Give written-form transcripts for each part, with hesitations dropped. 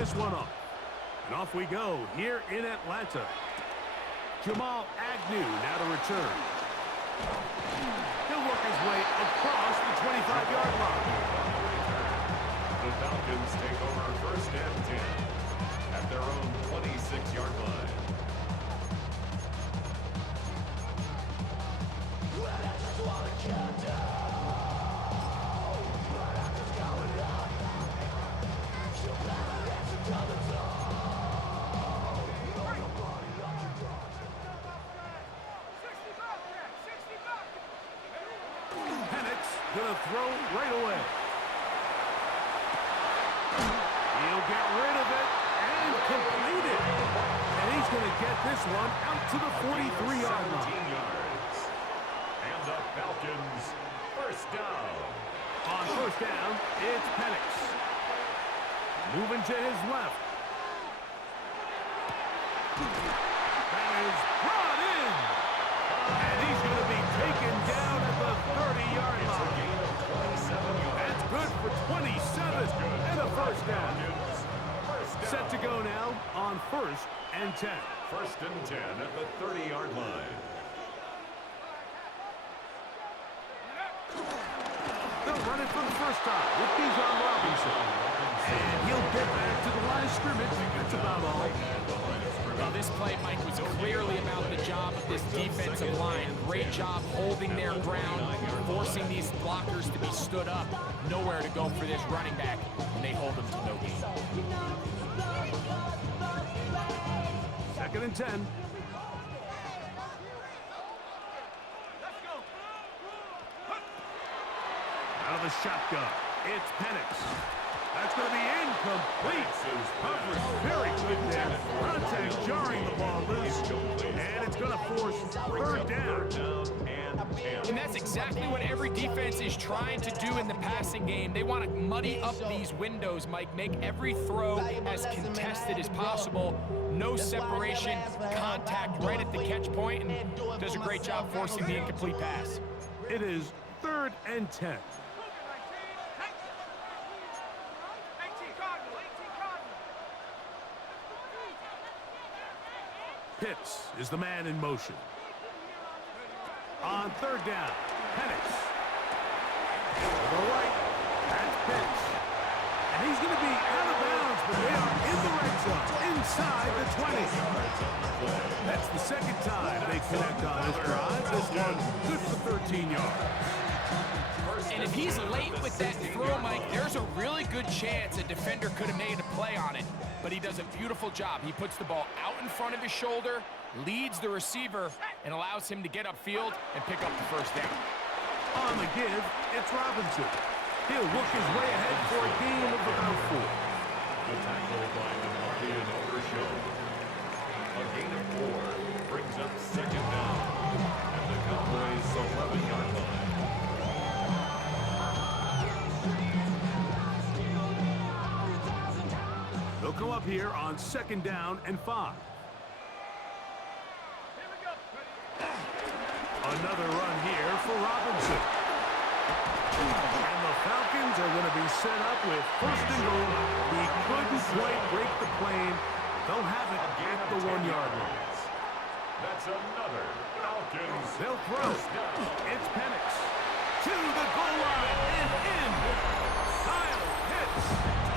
this one off. And off we go here in Atlanta. Jamal Agnew now to return. He'll work his way across the 25-yard line. The Falcons take over first and 10 at their own 26-yard line. Gonna throw right away. He'll get rid of it and complete it. And he's gonna get this one out to the 43-yard line. Yards. And the Falcons first down. On first down, it's Penix. Moving to his left. That is brought in. And he's gonna be taken down at the 30-yard line. That's good for 27 and a first down. Set to go now on first and 10. First and 10 at the 30-yard line. They'll run it for the first time with Bijan Robinson. And he'll get back to the line of scrimmage. That's about all. Well, this play, Mike, was clearly about the job of this defensive line. Great job holding their ground, forcing these blockers to be stood up. Nowhere to go for this running back, and they hold them to no gain. Second and 10. Out of the shotgun, it's Penix. That's going to be incomplete. Coverage very good there. Contact jarring the ball loose. And it's going to force third down. And that's exactly what every defense is trying to do in the passing game. They want to muddy up these windows, Mike. Make every throw as contested as possible. No separation, contact right at the catch point, and does a great job forcing the incomplete pass. It is third and 10. Pitts is the man in motion. On third down, Penix. To the right, that's Pitts. And he's going to be out of bounds, but they are in the red zone, inside the 20. That's the second time they connect on this drive. This one good for 13 yards. And if he's late with that throw, Mike, there's a really good chance a defender could have made a play on it. But he does a beautiful job. He puts the ball out in front of his shoulder, leads the receiver, and allows him to get upfield and pick up the first down. On the give, it's Robinson. He'll work his way ahead for a gain of about 4. The tackle by Martin Overshow. A gain of 4 brings up second down at the Cowboys' 11-yard line. They'll come up here on second down and 5. Another run here for Robinson. And the Falcons are going to be set up with first and goal. He couldn't quite break the plane. They'll have it at the 1-yard line. That's another Falcons. They'll throw. It's Penix. To the goal line and in. Kyle Pitts.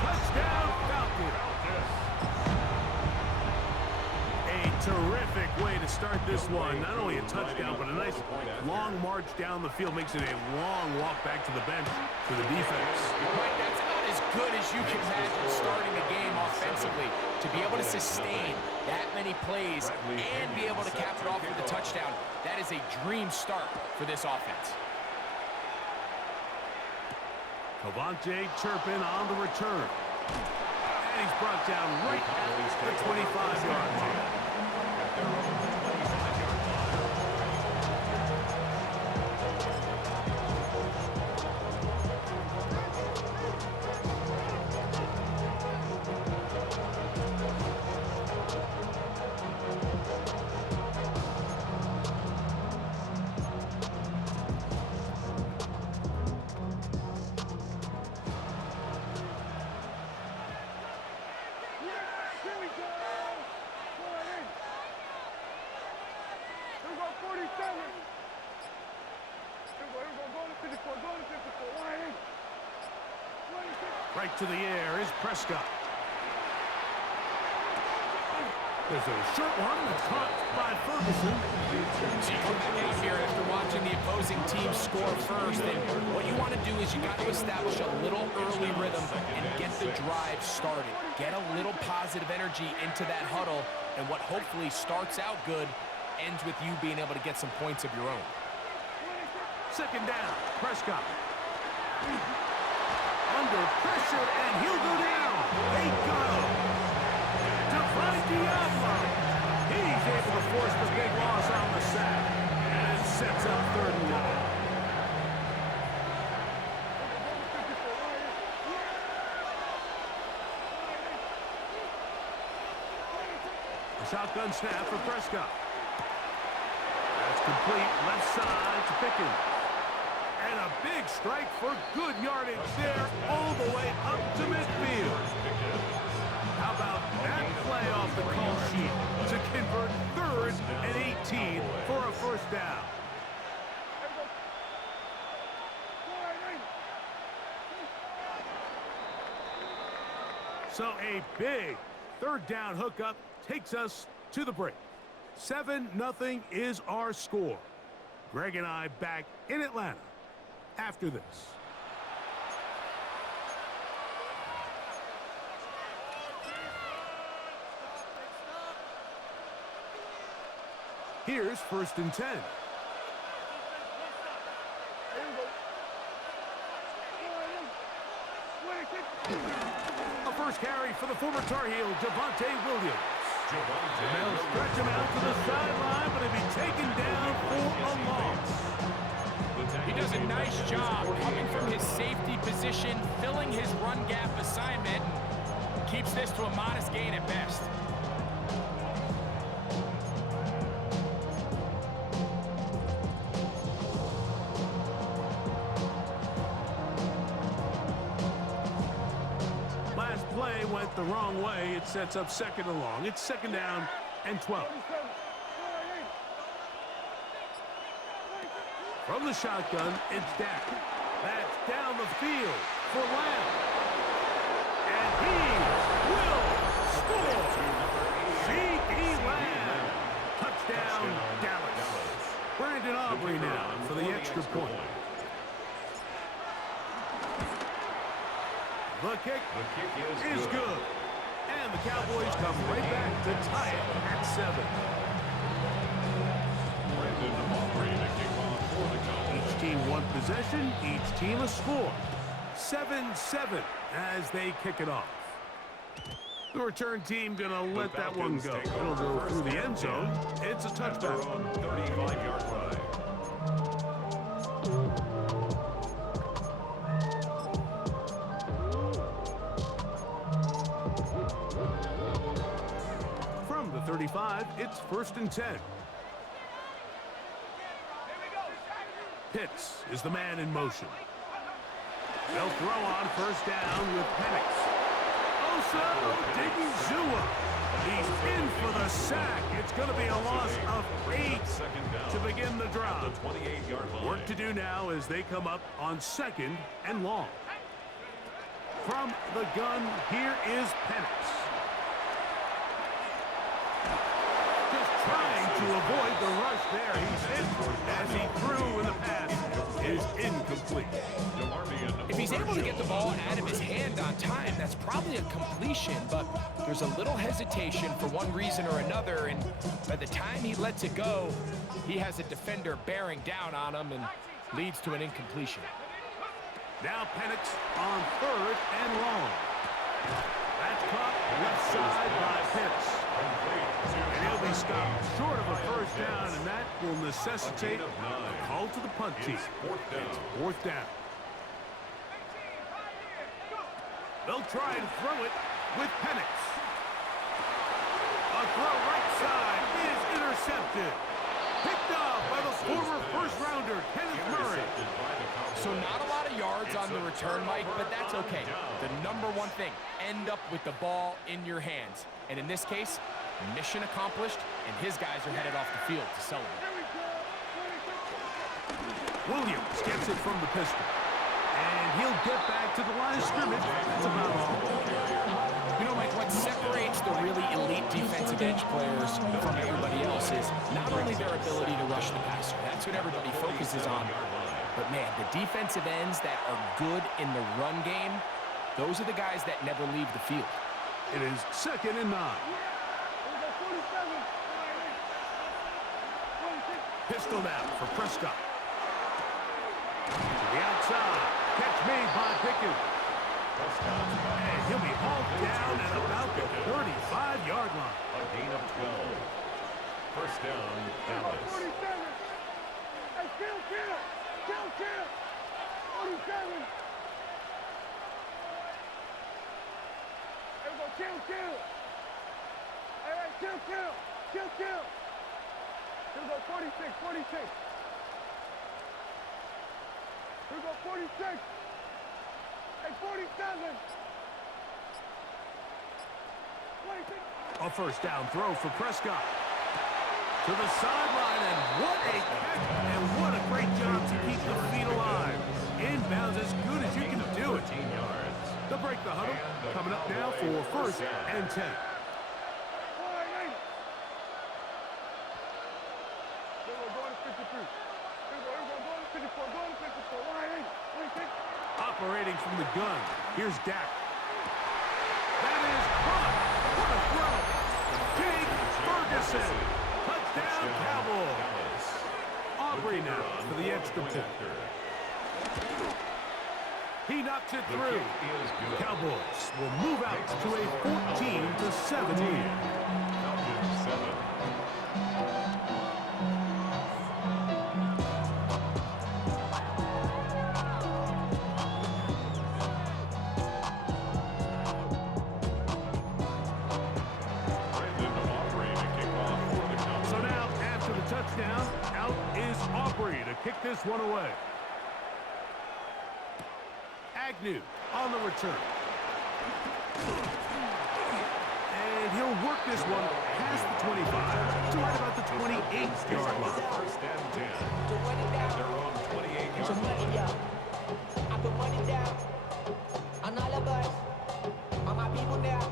Touchdown Falcons. A terrific way to start this one. Not only a touchdown, but a nice long march down the field. Makes it a long walk back to the bench for the defense. Mike, that's about as good as you can imagine starting a game offensively. To be able to sustain that many plays and be able to cap it off with a touchdown, that is a dream start for this offense. Cavante Turpin on the return. And he's brought down right at the 25-yard line. Right to the air is Prescott. There's a short one that's caught by Ferguson. So you come back out here after watching the opposing team score first, and what you want to do is you got to establish a little early rhythm and get the drive started. Get a little positive energy into that huddle, and what hopefully starts out good ends with you being able to get some points of your own. Second down, Prescott. Under pressure, and he'll go down. They got him. Divine Diablo. He's able to force the big loss on the sack. And it sets up 3rd and long. A shotgun snap for Prescott. That's complete. Left side to Pickens. And a big strike for good yardage there all the way up to midfield. How about that play off the call sheet to convert 3rd and 18 for a 1st down? So a big 3rd down hookup takes us to the break. 7-0 is our score. Greg and I back in Atlanta after this. Here's 1st and 10. A first carry for the former Tar Heel, Javonte Williams. They'll stretch him out to the sideline, but he'll be taken down for a loss. He does a nice job coming from his safety position, filling his run gap assignment, and keeps this to a modest gain at best. Last play went the wrong way. It sets up 2nd and long. It's 2nd down and 12. From the shotgun, it's Dak. That's down the field for Lamb. And he will score. C.D. Lamb. Touchdown, Dallas. Brandon Aubrey now for the extra point. The kick is good. And the Cowboys come right back to tie it at 7. Each team one possession, each team a score. 7-7 as they kick it off. The return team gonna let that one go. It'll go through the end zone. It's a touchback. 35-yard line. From the 35, it's 1st and 10. Pitts is the man in motion. They'll throw on 1st down with Penix. Osa Odigizua. He's in for the sack. It's going to be a loss of 8 to begin the drive. Work to do now as they come up on 2nd and long. From the gun, here is Penix. Trying to avoid the rush there. He's hit as he threw in the pass is incomplete. If he's able to get the ball out of his hand on time, that's probably a completion, but there's a little hesitation for one reason or another, and by the time he lets it go, he has a defender bearing down on him and leads to an incompletion. Now Penix on 3rd and long. That's caught left side by Pitts. And he'll be stopped short of a 1st down, and that will necessitate a call to the punt team. It's 4th down. They'll try and throw it with Penix. A throw right side is intercepted. Picked off by the former 1st-rounder, Kenneth Murray. So not a lot of yards on the return, Mike, but that's okay. The number one thing, end up with the ball in your hands. And in this case, mission accomplished, and his guys are headed off the field to celebrate. Williams gets it from the pistol. And he'll get back to the line of scrimmage. That's about all. You know, Mike, what separates the really elite defensive edge players from everybody else is not only their ability to rush the passer. That's what everybody focuses on. But, man, the defensive ends that are good in the run game, those are the guys that never leave the field. It is 2nd and 9. Pistol now for Prescott. To the outside. Catch made by Pickens. And he'll be hauled down at about the 35-yard line. A gain of 12. First down, Dallas. 47. Hey, kill. 47. Here we go, kill. Hey, kill. Here we go, 46. Here we go, 46. Hey, 47. 26. A first down throw for Prescott. To the sideline, and what a catch, and what a great job to keep the feet alive. Inbounds as good as you can do it. 13 yards. They'll break the huddle. Coming up now for 1st and 10. Operating from the gun. Here's Dak. That is caught. What a throw. Jake Ferguson. Touchdown, Cowboys. Aubrey now for the extra point. He knocks it through. Cowboys will move out to a 14-7 lead. Falcons 7. Touchdown. Out is Aubrey to kick this one away. Agnew on the return. And he'll work this one past the 25 to right about the 28-yard line. First and 10. At their own 28-yard line. I put money down on all of us, on my people now,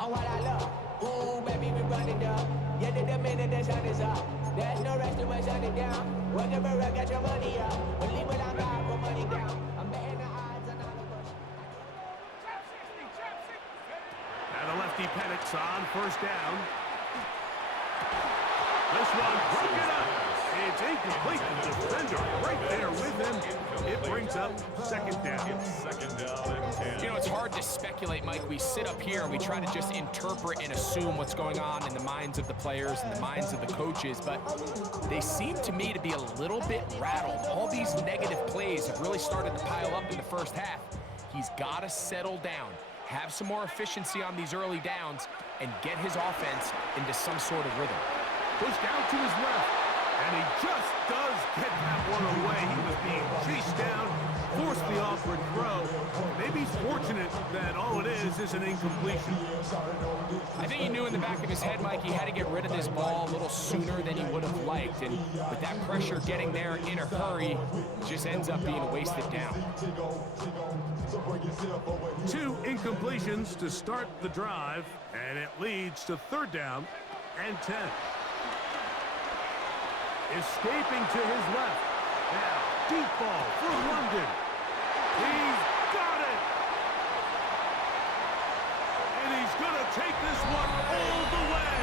on what I love. Ooh, baby, we run it up. Yeah, the minute the sun is up. There's no rest to my shut it down. Whatever I get your money up. Only when I got put money down. I'm betting the odds on all of us. And the lefty Penix on first down. This one broken up. It's incomplete. The defender right there with him. It brings up 2nd down. It's 2nd down and 10. You know, it's hard to speculate, Mike. We sit up here and we try to just interpret and assume what's going on in the minds of the players and the minds of the coaches, but they seem to me to be a little bit rattled. All these negative plays have really started to pile up in the first half. He's got to settle down, have some more efficiency on these early downs, and get his offense into some sort of rhythm. Pushed out to his left. And he just does get that one away. He was being chased down, forced the awkward throw. Maybe he's fortunate that all it is an incompletion. I think he knew in the back of his head, Mike, he had to get rid of this ball a little sooner than he would have liked. And with that pressure getting there in a hurry, just ends up being a wasted down. 2 incompletions to start the drive, and it leads to 3rd down and 10. Escaping to his left. Now, deep ball for London. He's got it. And he's going to take this one all the way.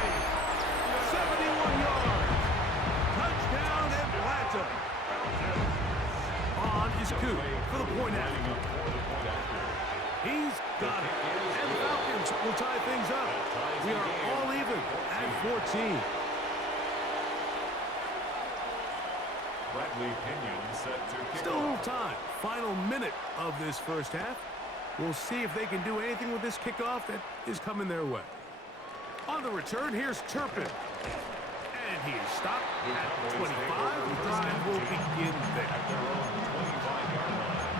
71 yards. Touchdown, Atlanta. On is Coop for the point after. He's got it. And the Falcons will tie things up. We are all even at 14. Bradley Pinion set to kick Still a little time. Final minute of this first half. We'll see if they can do anything with this kickoff that is coming their way. On the return, here's Turpin. And he is stopped at 25. The drive will begin there. at their own 25-yard line.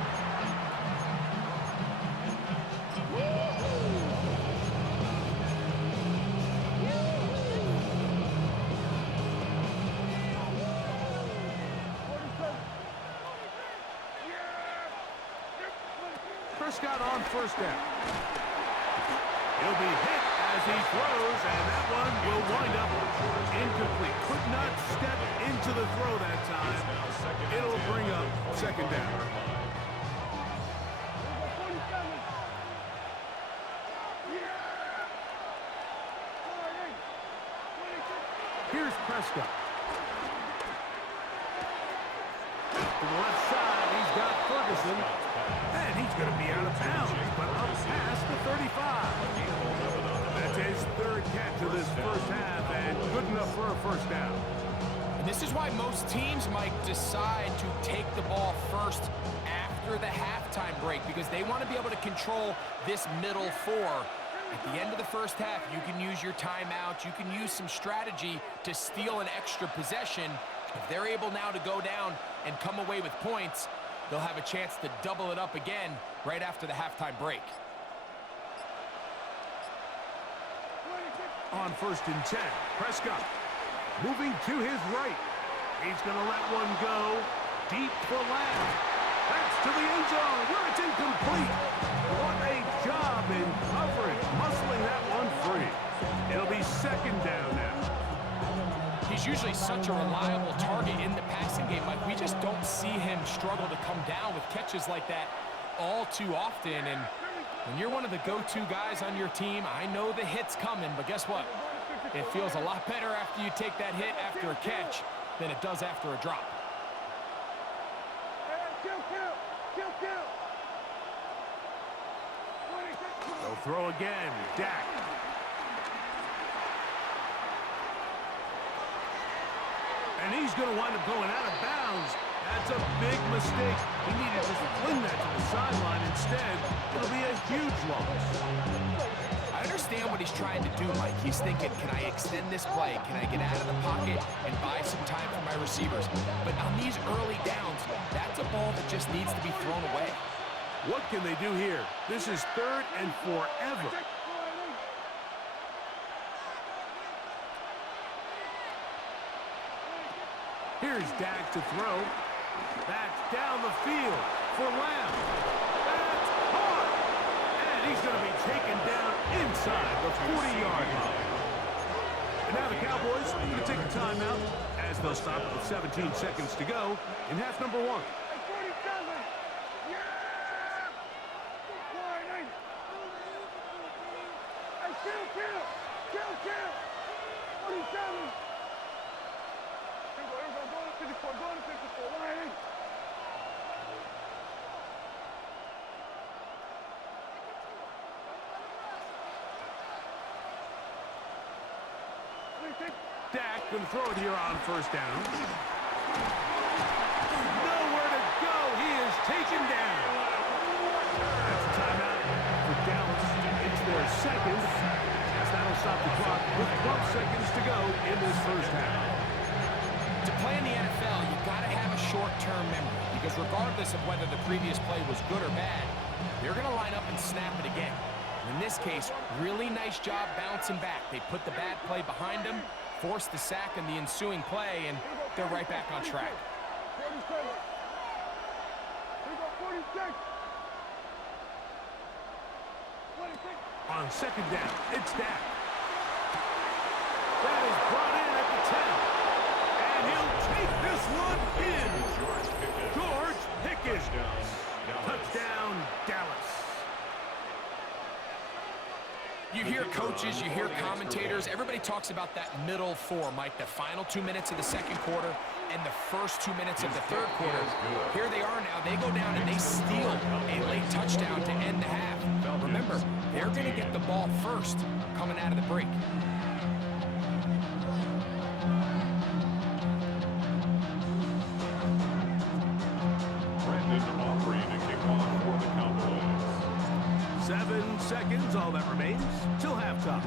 Prescott on first down. He'll be hit as he throws, and that one will wind up incomplete. Could not step into the throw that time. It'll bring up second down. Here's Prescott. To the left side, he's got Ferguson. And he's going to be out of bounds, but up past the 35. That's his third catch of this first half, and good enough for a first down. And this is why most teams might decide to take the ball first after the halftime break, because they want to be able to control this middle four. At the end of the first half, you can use your timeout. You can use some strategy to steal an extra possession. If they're able now to go down and come away with points, they'll have a chance to double it up again right after the halftime break. On first and 10, Prescott moving to his right. He's going to let one go deep for Lamb. That's to the end zone where it's incomplete. What a job in coverage, muscling that one free. It'll be second down now. He's usually such a reliable target in the passing game. Like, we just don't see him struggle to come down with catches like that all too often. And when you're one of the go-to guys on your team, I know the hit's coming, but guess what? It feels a lot better after you take that hit after a catch than it does after a drop. They'll throw again. Dak. And he's going to wind up going out of bounds. That's a big mistake. He needed to fling that to the sideline. Instead, it'll be a huge loss. I understand what he's trying to do, Mike. He's thinking, can I extend this play? Can I get out of the pocket and buy some time for my receivers? But on these early downs, that's a ball that just needs to be thrown away. What can they do here? This is third and forever. Here's Dak to throw. That's down the field for Lamb. That's caught. And he's going to be taken down inside the 40-yard line. And now the Cowboys are going to take a timeout as they'll stop with 17 seconds to go in half number one. Dak can throw it here on first down. Nowhere to go. He is taken down. That's a timeout for Dallas. It's their second, as that'll stop the clock with 12 seconds to go in this first half. To play in the NFL, you've got to have a short-term memory, because regardless of whether the previous play was good or bad, they're going to line up and snap it again. In this case, really nice job bouncing back. They put the bad play behind them, forced the sack in the ensuing play, and they're right back on track. On second down, it's Dak. That is brought in at the 10. And he'll take this one in. George Pickens. Touchdown, Dallas. You hear coaches, you hear commentators, everybody talks about that middle four, Mike, the final 2 minutes of the second quarter and the first 2 minutes of the third quarter. Here they are now. They go down and they steal a late touchdown to end the half. Remember, they're going to get the ball first coming out of the break. Offering to kick off for the Cowboys. 7 seconds, all that remains till halftime.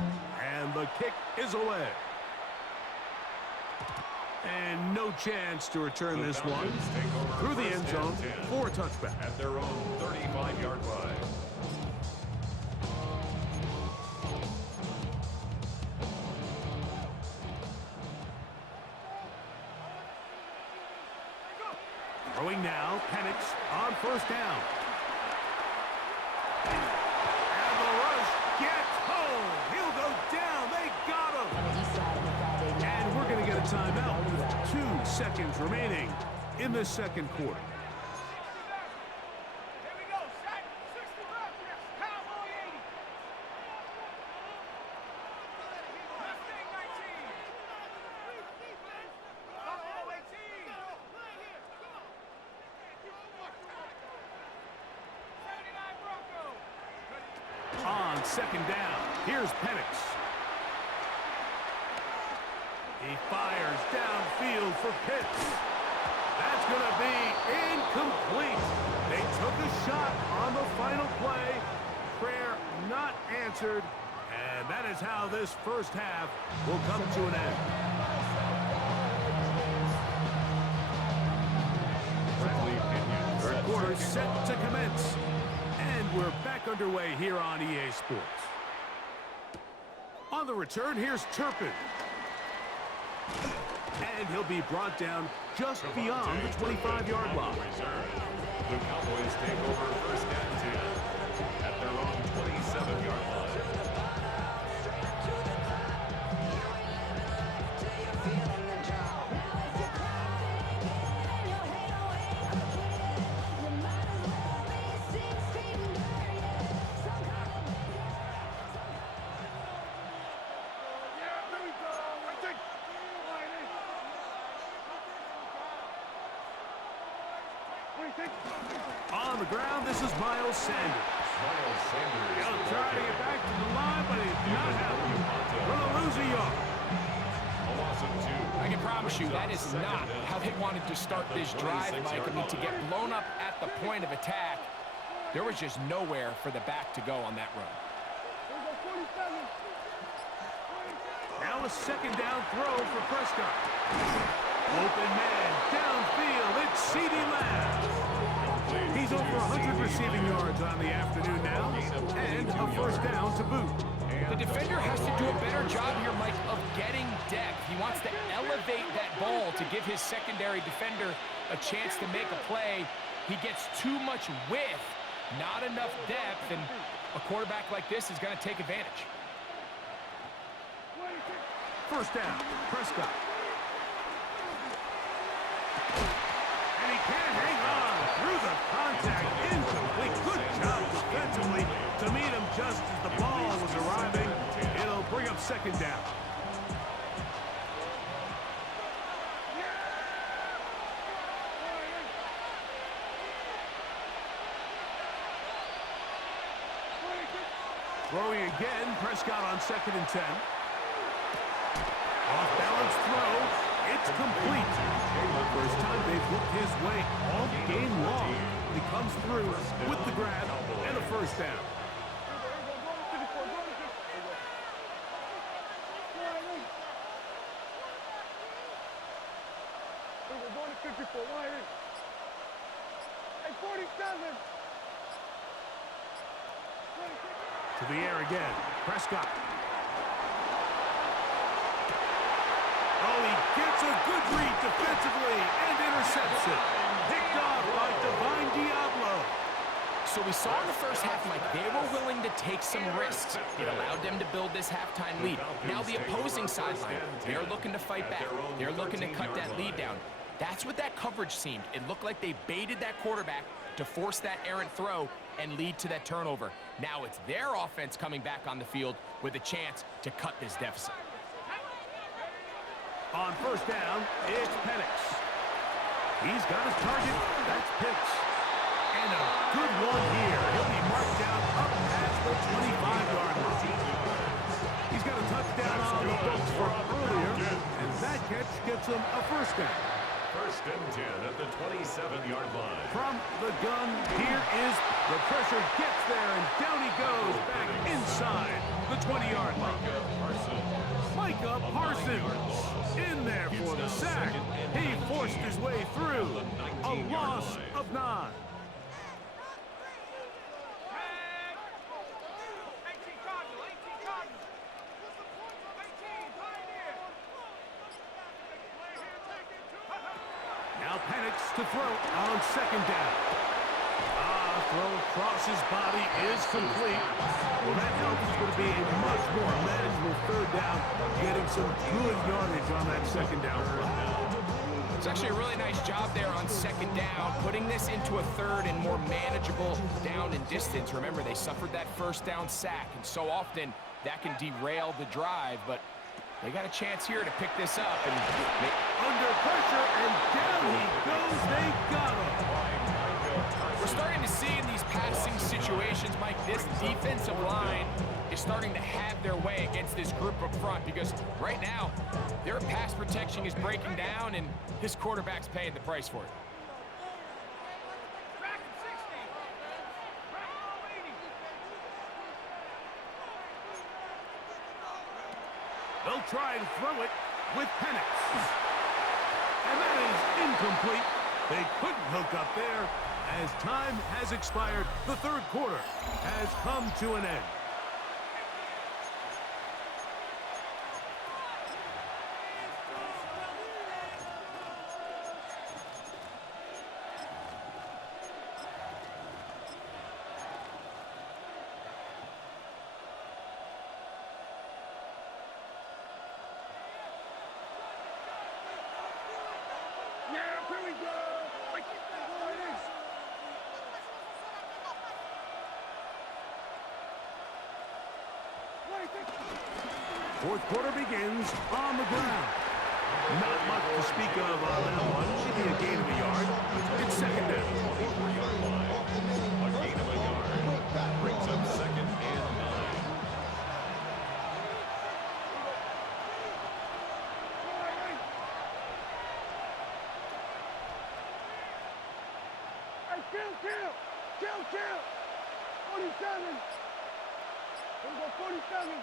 And the kick is away. And no chance to return this one through the end zone for a touchback. At their own 35-yard line. Throwing now, Penix on first down. And the rush gets home. He'll go down. They got him. And we're going to get a timeout with 2 seconds remaining in the second quarter. Here we go. Set. 60 reps. Cowboy 80. Mustang 19. Buffalo 18. 79 Broncos. On second down, here's Penix. He fires downfield for Pitts. That's going to be incomplete. They took a shot on the final play. Prayer not answered. And that is how this first half will come to an end. Third quarter set to commence. And we're back underway here on EA Sports. On the return, here's Turpin. And he'll be brought down just beyond the 25-yard line. The Cowboys take over first and 10 at their own 27-yard line. On the ground, this is Miles Sanders. Miles Sanders. He'll try to get back to the line, but he's not happening. Gonna lose a yard. A loss of 2. I can promise you that is not how they wanted to start this drive, Mike. I mean, to get blown up at the point of attack, there was just nowhere for the back to go on that run. Now a second down throw for Prescott. Open man, downfield, it's CeeDee Lamb. He's over 100 receiving yards on the afternoon now, and a first down to boot. The defender has to do a better job here, Mike, of getting depth. He wants to elevate that ball to give his secondary defender a chance to make a play. He gets too much width, not enough depth, and a quarterback like this is going to take advantage. First down, Prescott. And he can't hang on through the contact. Incomplete. Good job defensively to meet him just as the ball was arriving. It'll bring up second down. Throwing again, Prescott on 2nd and 10. Off-balance throw. It's complete. First time they've looked his way all game long. He comes through with the grab and a first down. Hey, 47. To the air again. Prescott. Oh, he gets a good read defensively and intercepts it. Picked off by Divine Diablo. So we saw in the first half, Mike, they were willing to take some risks. It allowed them to build this halftime lead. Now the opposing sideline, they're looking to fight back. They're looking to cut that lead down. That's what that coverage seemed. It looked like they baited that quarterback to force that errant throw and lead to that turnover. Now it's their offense coming back on the field with a chance to cut this deficit. On first down, it's Penix. He's got his target. That's Pitts. And a good one here. He'll be marked down up past the 25-yard line. He's got a touchdown on the books from earlier, and that catch gets him a first down. First and 10 at the 27-yard line. From the gun, here is the pressure gets there, and down he goes back inside the 20-yard line. Micah Parsons in there for the sack. He forced his way through. A loss of 9. Now Penix to throw on second down. throw across his body is complete. Well, that help is going to be a much more manageable third down, getting some good yardage on that second down run. It's actually a really nice job there on second down, putting this into a third and more manageable down and distance. Remember, they suffered that first down sack, and so often that can derail the drive, but they got a chance here to pick this up. And under pressure, and down he goes. They got him. We're starting to see in these passing situations, Mike, this defensive line is starting to have their way against this group up front, because right now their pass protection is breaking down, and this quarterback's paying the price for it. Back at 60. Back at 80. They'll try and throw it with Penix. And that is incomplete. They couldn't hook up there. As time has expired, the third quarter has come to an end. Yeah, here we go. Fourth quarter begins on the ground. Not much to speak of on that one. Should be a gain of a yard. It's second down. A gain of a yard brings up second and 9. Hey, kill. 47. Here we go, 47.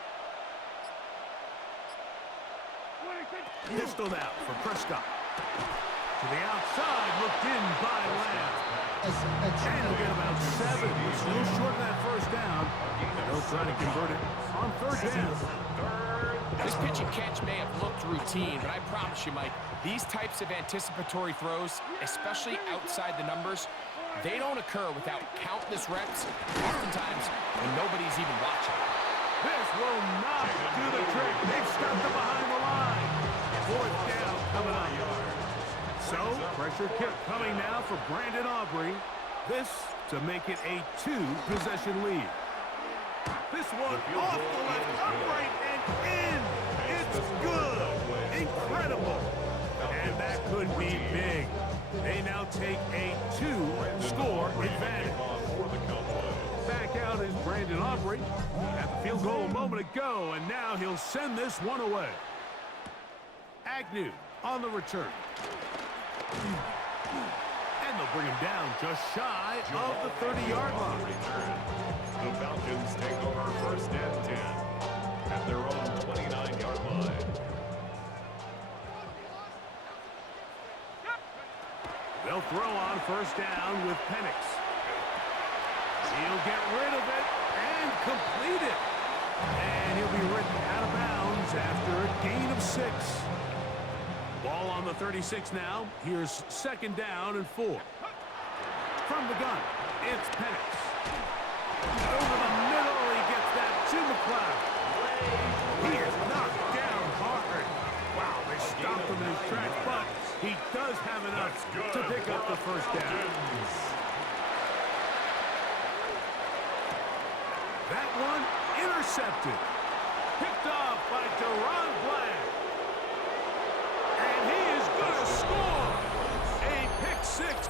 Pistoled out for Prescott. To the outside, looked in by Lamb. And he'll get about 7. It's a little short of that first down. They'll try to convert it on third down. This pitch and catch may have looked routine, but I promise you, Mike, these types of anticipatory throws, especially outside the numbers, they don't occur without countless reps, oftentimes when nobody's even watching. This will not do the trick. They've stopped it behind the line. Fourth down coming up. So, pressure kick coming now for Brandon Aubrey. This to make it a 2-possession lead. This one off the left, upright, and in. It's good. Incredible. And that could be big. They now take a 2-score advantage. Back out is Brandon Aubrey. At the field goal a moment ago, and now he'll send this one away. Agnew on the return. And they'll bring him down just shy of the 30-yard line. The Falcons take over first and 10 at their own 29-yard line. They'll throw on first down with Penix. He'll get rid of it and complete it. And he'll be written out of bounds after a gain of 6. Ball on the 36 now. Here's second down and 4. From the gun, it's Penix. Over the middle, he gets that to McLeod. He is knocked down hard. Wow, they stopped him in his tracks, but he does have enough to pick up the first down. That one intercepted. Picked off by Deron Black. And he is going to score. A pick 6